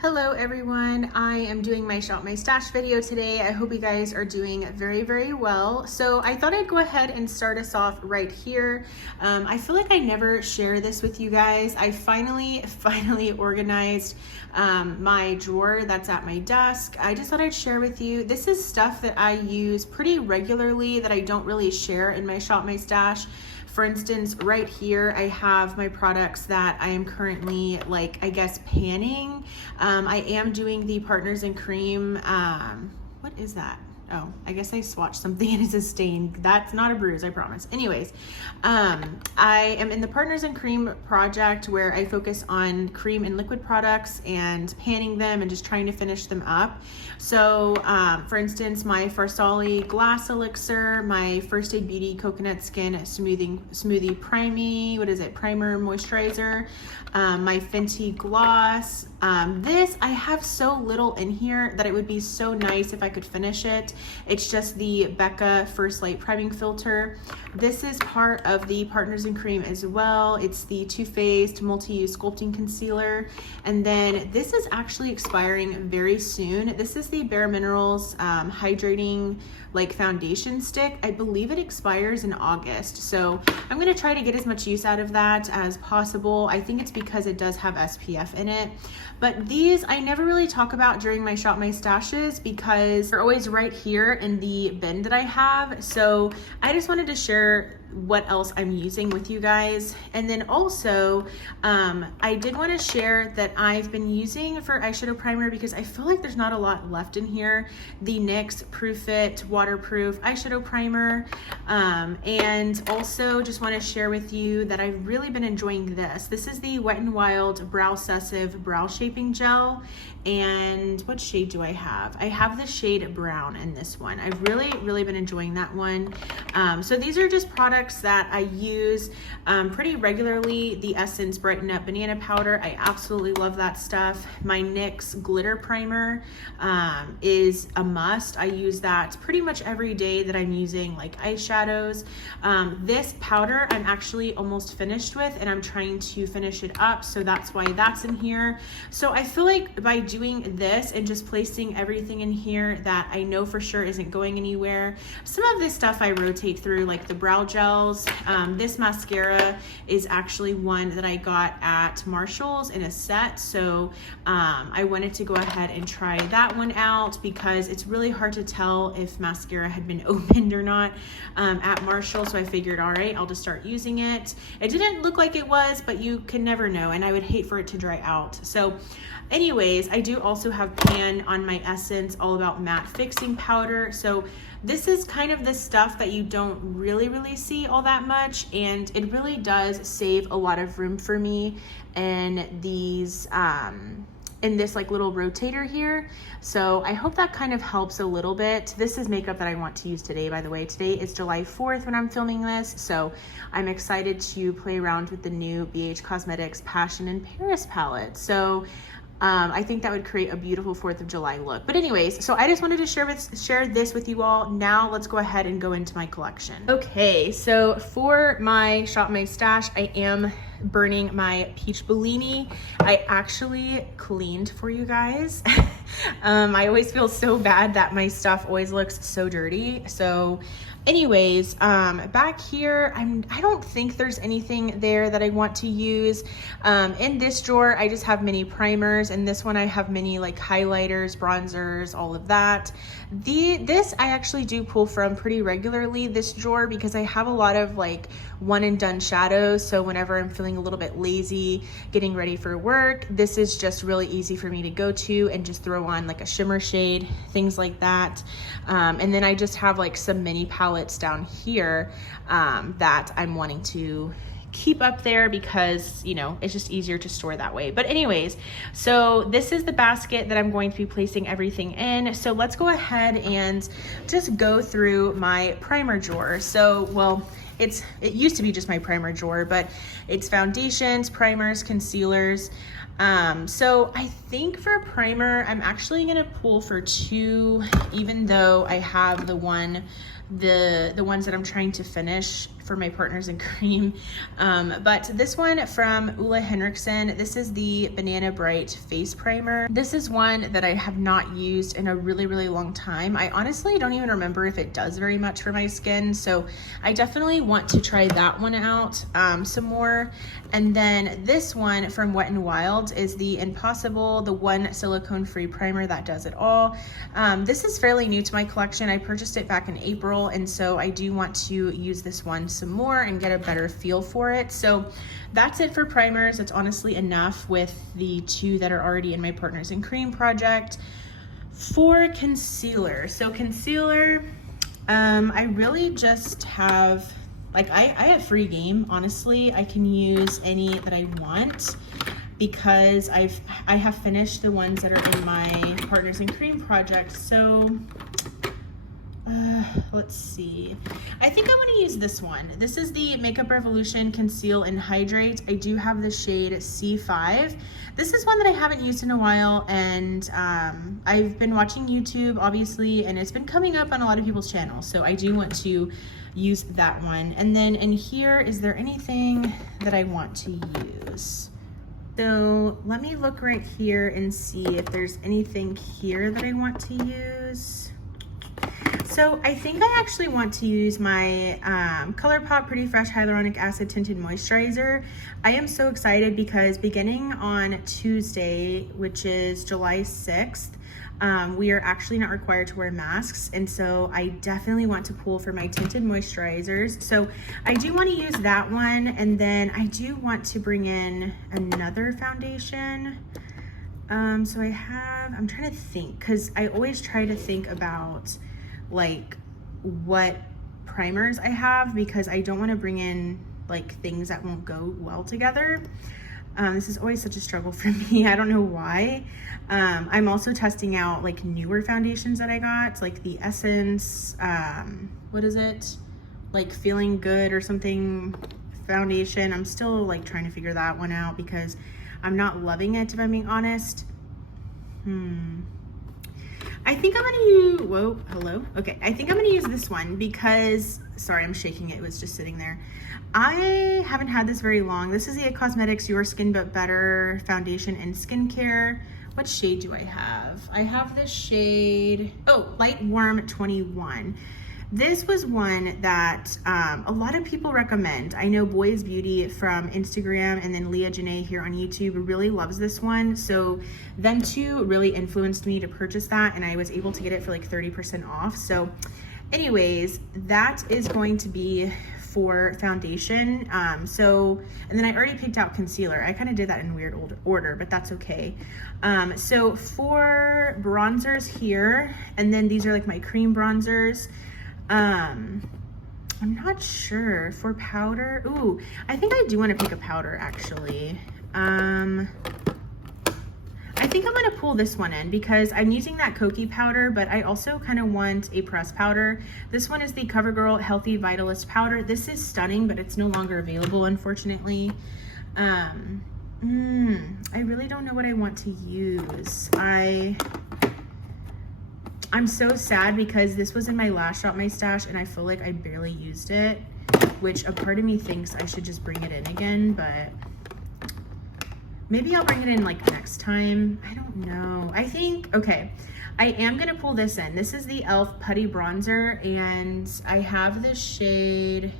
Hello everyone, I am doing my Shop My Stash video today. I hope you guys are doing very well. So I thought I'd go ahead and start us off right here. I feel like I never share this with you guys. I finally organized my drawer that's at my desk. I just thought I'd share with you. This is stuff that I use pretty regularly that I don't really share in my Shop My Stash. For instance, right here, I have my products that I am currently, panning. I am doing the Partners in Cream. What is that? Oh, I guess I swatched something and it's a stain. That's not a bruise, I promise. Anyways, I am in the Partners in Cream project where I focus on cream and liquid products and panning them and just trying to finish them up. So, for instance, my Farsali Glass Elixir, my First Aid Beauty Coconut Skin Smoothie Primer Moisturizer, my Fenty Gloss. This, I have so little in here that it would be so nice if I could finish it. It's just the Becca First Light Priming Filter. This is part of the Partners in Cream as well. It's the Too Faced Multi-Use Sculpting Concealer. And then this is actually expiring very soon. This is the Bare Minerals Hydrating Foundation Stick. I believe it expires in August. So I'm gonna try to get as much use out of that as possible. I think it's because it does have SPF in it. But these I never really talk about during my Shop My Stashes because they're always right here in the bin that I have. So I just wanted to share what else I'm using with you guys. And then also, I did want to share that I've been using for eyeshadow primer because I feel like there's not a lot left in here, the NYX Proof It Waterproof Eyeshadow Primer. And also just want to share with you that I've really been enjoying this. This is the Wet n Wild Brow Obsessive Brow Shaping Gel. And what shade do I have? I have the shade brown in this one. I've really been enjoying that one. So these are just products that I use pretty regularly. The Essence Brighten Up Banana Powder, I absolutely love that stuff. My NYX Glitter Primer is a must. I use that pretty much every day that I'm using eyeshadows. This powder I'm actually almost finished with and I'm trying to finish it up, so that's why that's in here. So I feel like by doing this and just placing everything in here that I know for sure isn't going anywhere. Some of this stuff I rotate through, like the brow gels. This mascara is actually one that I got at Marshall's in a set, so I wanted to go ahead and try that one out because it's really hard to tell if mascara had been opened or not at Marshall, so I figured, all right, I'll just start using it. It didn't look like it was, but you can never know, and I would hate for it to dry out. So anyways, I do also have pan on my Essence All About Matte Fixing Powder. So this is kind of the stuff that you don't really see all that much, and it really does save a lot of room for me in these in this little rotator here. So I hope that kind of helps a little bit. This is makeup that I want to use today, by the way. Today is July 4th when I'm filming this, so I'm excited to play around with the new BH Cosmetics Passion in Paris palette. So I think that would create a beautiful 4th of July look. But anyways, so I just wanted to share this with you all. Now let's go ahead and go into my collection. Okay, so for my Shop My Stash, I am burning my Peach Bellini. I actually cleaned for you guys. I always feel so bad that my stuff always looks so dirty. So anyways, back here, I don't think there's anything there that I want to use. In this drawer, I just have mini primers. In this one, I have mini highlighters, bronzers, all of that. This I actually do pull from pretty regularly, this drawer, because I have a lot of one and done shadows. So whenever I'm feeling a little bit lazy, getting ready for work, this is just really easy for me to go to and just throw on a shimmer shade, things like that. And then I just have some mini palettes down here that I'm wanting to keep up there because it's just easier to store that way. But anyways, so this is the basket that I'm going to be placing everything in. So let's go ahead and just go through my primer drawer. So well, it used to be just my primer drawer, but it's foundations, primers, concealers. So I think for primer, I'm actually gonna pull for 2, even though I have the ones that I'm trying to finish for my Partners in Cream. But this one from Ole Henriksen, this is the Banana Bright Face Primer. This is one that I have not used in a really, really long time. I honestly don't even remember if it does very much for my skin. So I definitely want to try that one out some more. And then this one from Wet n Wild is the Impossible, the one silicone-free primer that does it all. This is fairly new to my collection. I purchased it back in April, and so I do want to use this one some more and get a better feel for it. So that's it for primers. It's honestly enough with the 2 that are already in my Partners in Cream project. For concealer, so concealer, I really just have, like, I have free game, honestly. I can use any that I want because I have finished the ones that are in my Partners in Cream project. So let's see. I think I'm going to use this one. This is the Makeup Revolution Conceal and Hydrate. I do have the shade C5. This is one that I haven't used in a while, and I've been watching YouTube, obviously, and it's been coming up on a lot of people's channels, so I do want to use that one. And then in here, is there anything that I want to use? So let me look right here and see if there's anything here that I want to use. So I think I actually want to use my ColourPop Pretty Fresh Hyaluronic Acid Tinted Moisturizer. I am so excited because beginning on Tuesday, which is July 6th, we are actually not required to wear masks, and so I definitely want to pull for my tinted moisturizers. So I do want to use that one, and then I do want to bring in another foundation. So I'm trying to think, because I always try to think about like what primers I have, because I don't want to bring in like things that won't go well together. This is always such a struggle for me. I don't know why. I'm also testing out like newer foundations that I got, like the Essence, what is it? Like Feeling Good or something foundation. I'm still like trying to figure that one out because I'm not loving it, if I'm being honest. I think I'm gonna use, whoa, hello. Okay, I think I'm gonna use this one because, sorry, I'm shaking it, it was just sitting there. I haven't had this very long. This is the IT Cosmetics Your Skin But Better Foundation and Skincare. What shade do I have? I have the shade, oh, Light Warm 21. This was one that a lot of people recommend. I know Boys Beauty from Instagram and then Leah Janae here on YouTube really loves this one. So them two really influenced me to purchase that, and I was able to get it for like 30% off. So anyways, that is going to be for foundation. And then I already picked out concealer. I kind of did that in weird order, but that's okay. So for bronzers here, and then these are like my cream bronzers. I'm not sure for powder. Ooh, I think I do want to pick a powder actually. I think I'm gonna pull this one in because I'm using that Kokie powder, but I also kind of want a pressed powder. This one is the CoverGirl Healthy Vitalist powder. This is stunning, but it's no longer available, unfortunately. I really don't know what I want to use. I'm so sad because this was in my last Shop My Stash and I feel like I barely used it, which a part of me thinks I should just bring it in again, but maybe I'll bring it in like next time. I don't know. I think, okay, I am gonna pull this in. This is the e.l.f. Putty Bronzer, and I have this shade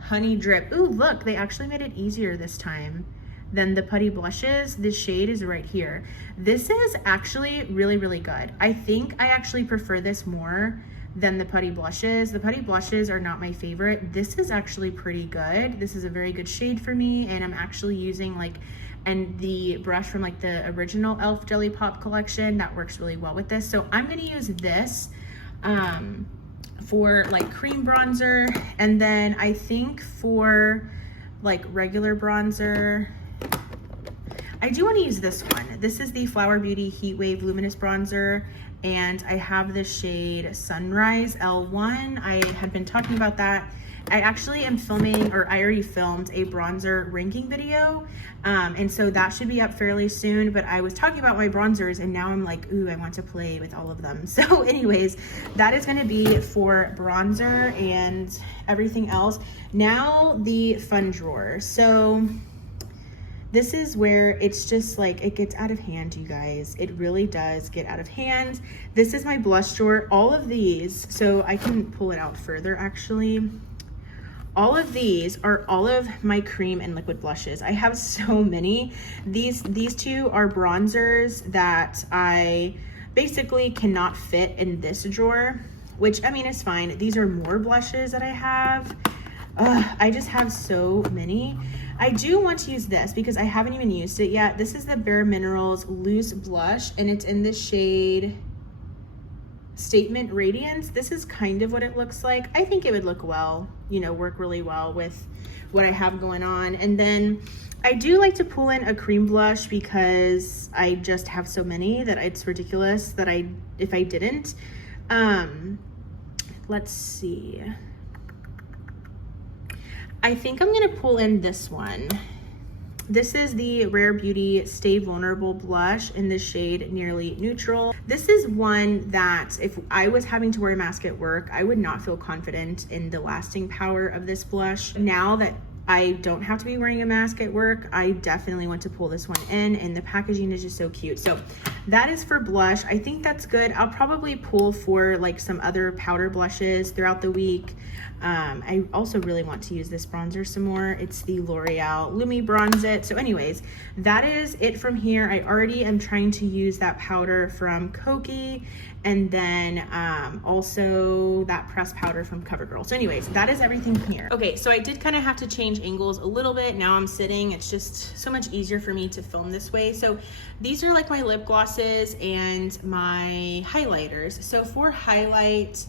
Honey Drip. Ooh, look, they actually made it easier this time than the Putty Blushes. This shade is right here. This is actually really, really good. I think I actually prefer this more than the Putty Blushes. The Putty Blushes are not my favorite. This is actually pretty good. This is a very good shade for me, and I'm actually using like, and the brush from like the original e.l.f. Jelly Pop collection that works really well with this. So I'm gonna use this for like cream bronzer, and then I think for like regular bronzer, I do want to use this one. This is the Flower Beauty Heat Wave Luminous Bronzer, and I have the shade Sunrise L1. I had been talking about that I actually am filming, or I already filmed a bronzer ranking video. And so that should be up fairly soon, but I was talking about my bronzers and now I'm like, ooh, I want to play with all of them. So anyways, that is gonna be for bronzer and everything else. Now the fun drawer. So this is where it's just like, it gets out of hand, you guys. It really does get out of hand. This is my blush drawer. All of these, so I can pull it out further actually. All of these are all of my cream and liquid blushes. I have so many. These two are bronzers that I basically cannot fit in this drawer, which I mean is fine. These are more blushes that I have. I just have so many. I do want to use this because I haven't even used it yet. This is the Bare Minerals Loose Blush and it's in the shade Statement Radiance. This is kind of what it looks like. I think it would look well, you know, work really well with what I have going on. And then I do like to pull in a cream blush because I just have so many that it's ridiculous that if I didn't. Let's see. I think I'm gonna pull in this one. This is the Rare Beauty Stay Vulnerable Blush in the shade Nearly Neutral. This is one that if I was having to wear a mask at work, I would not feel confident in the lasting power of this blush. Now that I don't have to be wearing a mask at work, I definitely want to pull this one in, and the packaging is just so cute. So that is for blush. I think that's good. I'll probably pull for like some other powder blushes throughout the week. I also really want to use this bronzer some more. It's the L'Oreal Lumi Bronze It. So anyways, that is it from here. I already am trying to use that powder from Kokie, and then also that pressed powder from CoverGirl. So anyways, that is everything here. Okay, so I did kind of have to change angles a little bit. Now I'm sitting, it's just so much easier for me to film this way. So these are like my lip glosses and my highlighters. So for highlight,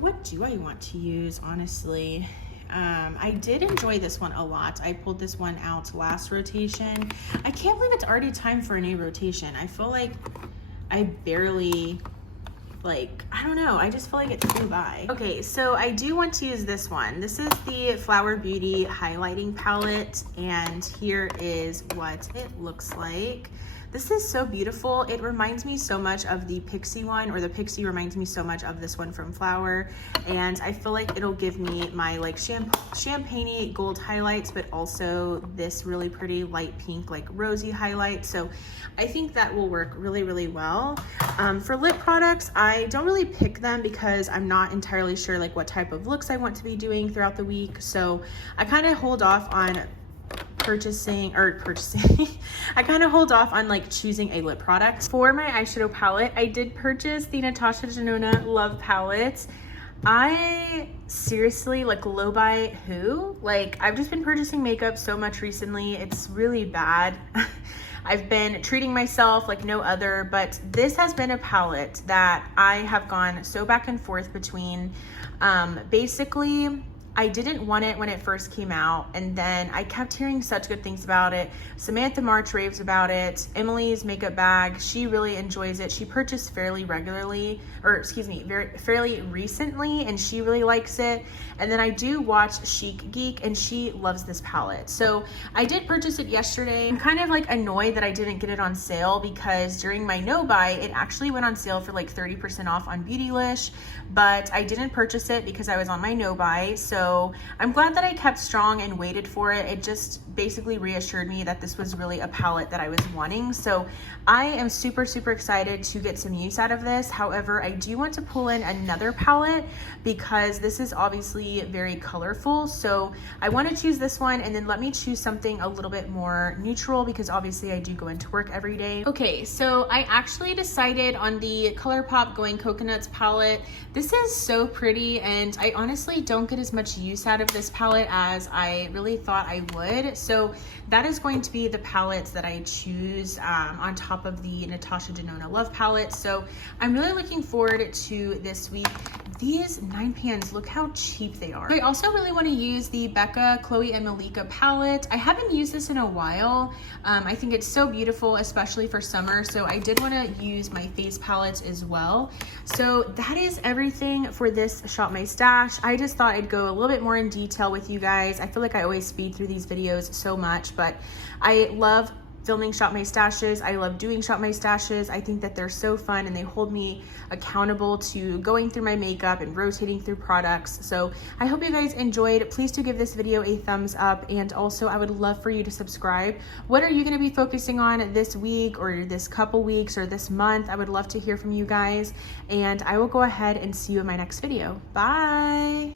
what do I want to use, honestly? I did enjoy this one a lot. I pulled this one out last rotation. I can't believe it's already time for a new rotation. I feel like I barely, like, I don't know, I just feel like it flew by. Okay, so I do want to use this one. This is the Flower Beauty highlighting palette, and here is what it looks like. This is so beautiful. It reminds me so much of the Pixie one, or the Pixie reminds me so much of this one from Flower. And I feel like it'll give me my like champagne-y gold highlights, but also this really pretty light pink, like rosy highlight. So I think that will work really, really well. For lip products, I don't really pick them because I'm not entirely sure like what type of looks I want to be doing throughout the week. So I kind of hold off on purchasing. I kind of hold off on like choosing a lip product. For my eyeshadow palette, I did purchase the Natasha Denona Love Palette. I seriously, like, low buy who? Like, I've just been purchasing makeup so much recently. It's really bad. I've been treating myself like no other, but this has been a palette that I have gone so back and forth between. Basically, I didn't want it when it first came out, and then I kept hearing such good things about it. Samantha March raves about it. Emily's makeup bag, she really enjoys it. She purchased fairly regularly, or excuse me, fairly recently, and she really likes it. And then I do watch Chic Geek, and she loves this palette. So I did purchase it yesterday. I'm kind of like annoyed that I didn't get it on sale, because during my no buy, it actually went on sale for like 30% off on Beautylish, but I didn't purchase it because I was on my no buy. So I'm glad that I kept strong and waited for it. It just basically reassured me that this was really a palette that I was wanting. So I am super, super excited to get some use out of this. However, I do want to pull in another palette because this is obviously very colorful. So I want to choose this one, and then let me choose something a little bit more neutral because obviously I do go into work every day. Okay, so I actually decided on the ColourPop Going Coconuts palette. This is so pretty, and I honestly don't get as much use out of this palette as I really thought I would. So that is going to be the palettes that I choose on top of the Natasha Denona Love palette. So I'm really looking forward to this week. these 9 pans, look how cheap they are. I also really want to use the Becca, Chloe, and Malika palette. I haven't used this in a while. I think it's so beautiful, especially for summer. So I did want to use my face palettes as well. So that is everything for this Shop My Stash. I just thought I'd go a little bit more in detail with you guys. I feel like I always speed through these videos so much, but I love filming Shop My Stashes. I love doing Shop My Stashes. I think that they're so fun and they hold me accountable to going through my makeup and rotating through products. So I hope you guys enjoyed. Please do give this video a thumbs up, and also I would love for you to subscribe. What are you going to be focusing on this week or this couple weeks or this month? I would love to hear from you guys, and I will go ahead and see you in my next video. Bye.